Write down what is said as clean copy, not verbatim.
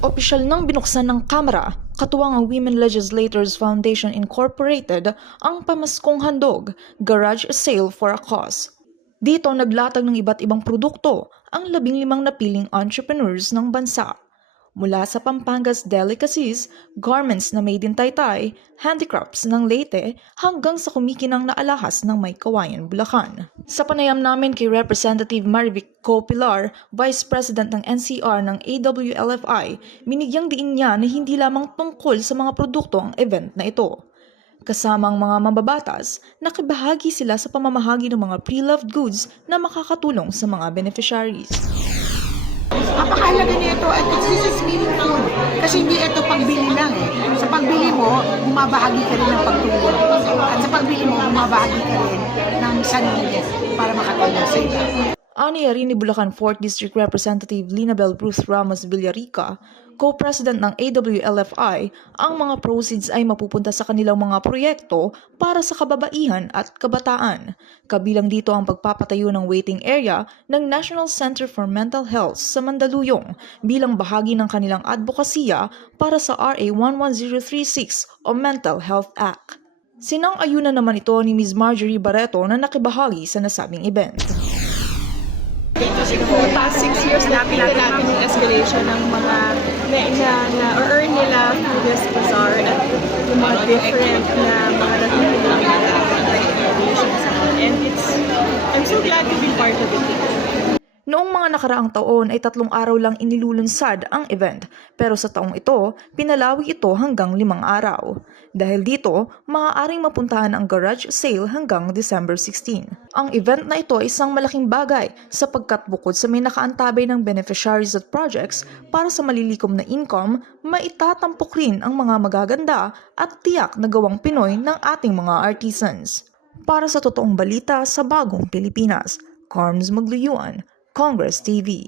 Opisyal nang binuksan ng Kamara, katuwang ang Women Legislators Foundation Incorporated, ang pamaskong handog, Garage Sale for a Cause. Dito naglatag ng iba't ibang produkto ang 15 napiling entrepreneurs ng bansa. Mula sa Pampangas delicacies, garments na made in Taytay, handicrafts ng Leyte, hanggang sa kumikinang na alahas ng May Kawayan, Bulacan. Sa panayam namin kay Representative Marivic Copilar, Vice President ng NCR ng AWLFI, binigyang diin niya na hindi lamang tungkol sa mga produkto ang event na ito. Kasama ang mga mababatas, nakibahagi sila sa pamamahagi ng mga pre-loved goods na makakatulong sa mga beneficiaries. Napakahalaga nito at this is meaningful kasi hindi ito pagbili lang eh. Sa pagbili mo, bumabahagi ka rin ng pagtulong at sa pagbili mo, bumabahagi ka rin ng sarili para makatulong sa iba. Aniya rin ni Bulacan 4th District Representative Linabel Ruth Ramos Villarica, co-president ng AWLFI, ang mga proceeds ay mapupunta sa kanilang mga proyekto para sa kababaihan at kabataan. Kabilang dito ang pagpapatayo ng waiting area ng National Center for Mental Health sa Mandaluyong bilang bahagi ng kanilang advokasya para sa RA 11036 o Mental Health Act. Sinang-ayunan naman ito ni Ms. Marjorie Barreto na nakibahagi sa nasabing event. For the past 6 years, nakita natin yung escalation ng mga na-earn nila through this bazaar at yung mga different na mga natulungan and I'm so glad to be part of it. Noong mga nakaraang taon ay 3 araw lang inilulunsad ang event, pero sa taong ito, pinalawi ito hanggang 5 araw. Dahil dito, maaaring mapuntahan ang garage sale hanggang December 16. Ang event na ito ay isang malaking bagay sapagkat bukod sa may nakaantabay ng beneficiaries at projects para sa malilikom na income, maitatampok rin ang mga magaganda at tiyak na gawang Pinoy ng ating mga artisans. Para sa totoong balita sa Bagong Pilipinas, Carms Magluyuan, Congress TV.